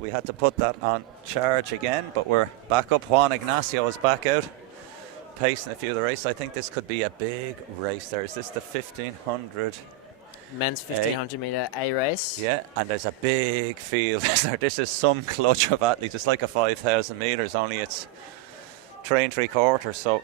So we had to put that on charge again, but we're back up. Juan Ignacio is back out, pacing a few of the race. I think this could be a big race there. Is this the 1500? Men's 1500 metre A race. Yeah, and there's a big field. This is some clutch of athletes. It's like a 5,000 metres, only it's 3 3/4. So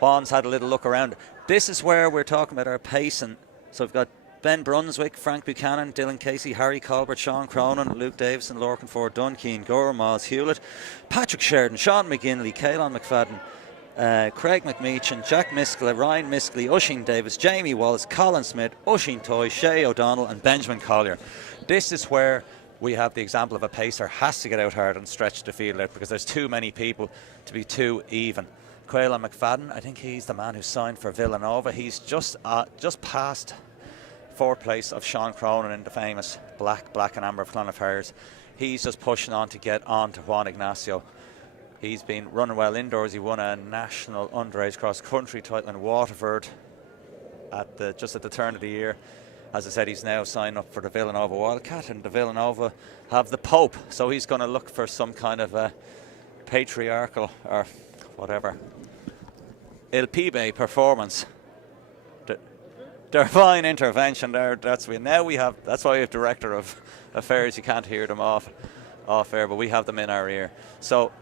Juan's had a little look around. This is where we're talking about our pacing. So we've got Ben Brunswick, Frank Buchanan, Dylan Casey, Harry Colbert, Sean Cronin, Luke Davison, Lorcan Ford, Dunkean, Gore, Miles Hewlett, Patrick Sheridan, Sean McGinley, Caelan McFadden, Craig McMeechan, Jack Miskla, Ryan Miskley, Usheen Davis, Jamie Wallace, Colin Smith, Usheen Toy, Shay O'Donnell and Benjamin Collier. This is where we have the example of a pacer has to get out hard and stretch the field out because there's too many people to be too even. Caelan McFadden, I think he's the man who signed for Villanova. He's just past 4th place of Sean Cronin in the famous black and amber of Clonard Harriers. He's just pushing on to get on to Juan Ignacio. He's been running well indoors. He won a national underage cross-country title in Waterford just at the turn of the year. As I said, he's now signed up for the Villanova Wildcat, and the Villanova have the Pope, so he's going to look for some kind of a patriarchal or whatever Il Pibe performance. Divine intervention there. That's why we have director of affairs. You can't hear them off air, but we have them in our ear. So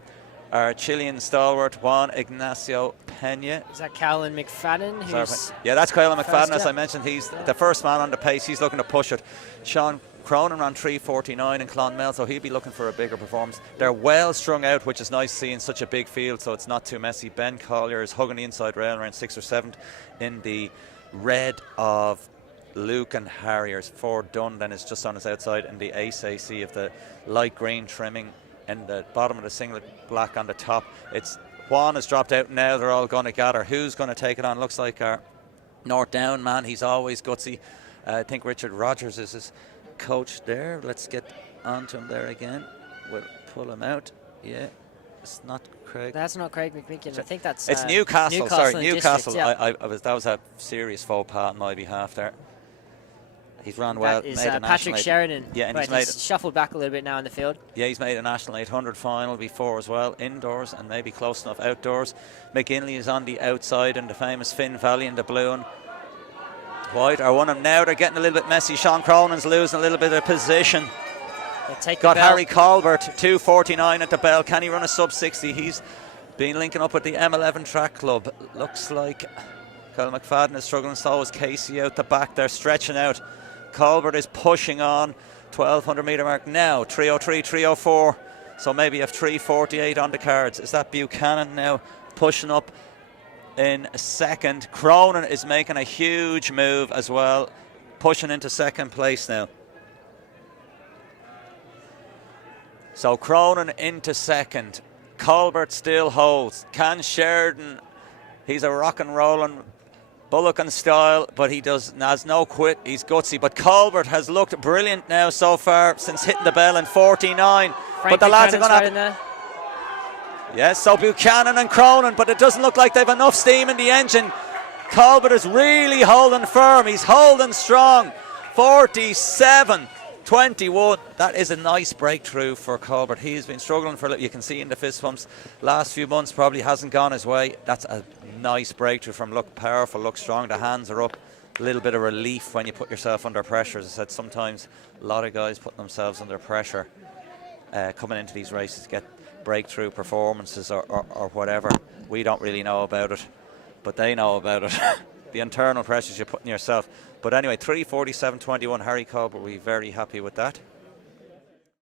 our Chilean stalwart Juan Ignacio Pena. Is that Caelan McFadden? Yeah, that's Caelan McFadden. As I mentioned, he's the first man on the pace. He's looking to push it. Sean Cronin ran 3:49 in Clonmel, so he'll be looking for a bigger performance. They're well strung out, which is nice seeing such a big field, so it's not too messy. Ben Collier is hugging the inside rail around 6th or 7th in the red of Luke and Harriers. Ford Dunn then is just on his outside in the ACC of the light green trimming in the bottom of the singlet, black on the top. It's Juan has dropped out now. They're all going to gather. Who's going to take it on? Looks like our North Down man. He's always gutsy. I think Richard Rogers is his coach there. Let's get onto him there again. We'll pull him out. Yeah, it's not Craig. That's not Craig McMeechan. I think that's it's Newcastle. Sorry, Newcastle. District, yeah. That was a serious faux pas on my behalf there. He's run well. That is Patrick Sheridan. Yeah, and he's shuffled back a little bit now in the field. Yeah, he's made a National 800 final before as well, indoors and maybe close enough outdoors. McGinley is on the outside in the famous Finn Valley in the blue and white. Are one of them now. They're getting a little bit messy. Sean Cronin's losing a little bit of position. Got Harry Colbert, 2:49 at the bell. Can he run a sub 60? He's been linking up with the M11 track club. Looks like Caelan McFadden is struggling, so is Casey out the back. They're stretching out. Colbert is pushing on 1200 metre mark now. 3:03, 3:04. So maybe a 3:48 on the cards. Is that Buchanan now pushing up in second? Cronin is making a huge move as well, pushing into second place now. So Cronin into second. Colbert still holds. Can Sheridan, he's a rock and rolling Bullock in style, but he has no quit. He's gutsy. But Colbert has looked brilliant now so far since hitting the bell in 49. But the lads are going to... Yes, so Buchanan and Cronin, but it doesn't look like they've enough steam in the engine. Colbert is really holding firm. He's holding strong. 47-21. That is a nice breakthrough for Colbert. He's been struggling for a little. You can see in the fist pumps last few months probably hasn't gone his way. That's a nice breakthrough from look powerful, look strong. The hands are up. A little bit of relief when you put yourself under pressure. As I said, sometimes a lot of guys put themselves under pressure coming into these races to get breakthrough performances or whatever. We don't really know about it, but they know about it. The internal pressures you put on yourself. But anyway, 3:47.21. Harry Colbert will be very happy with that.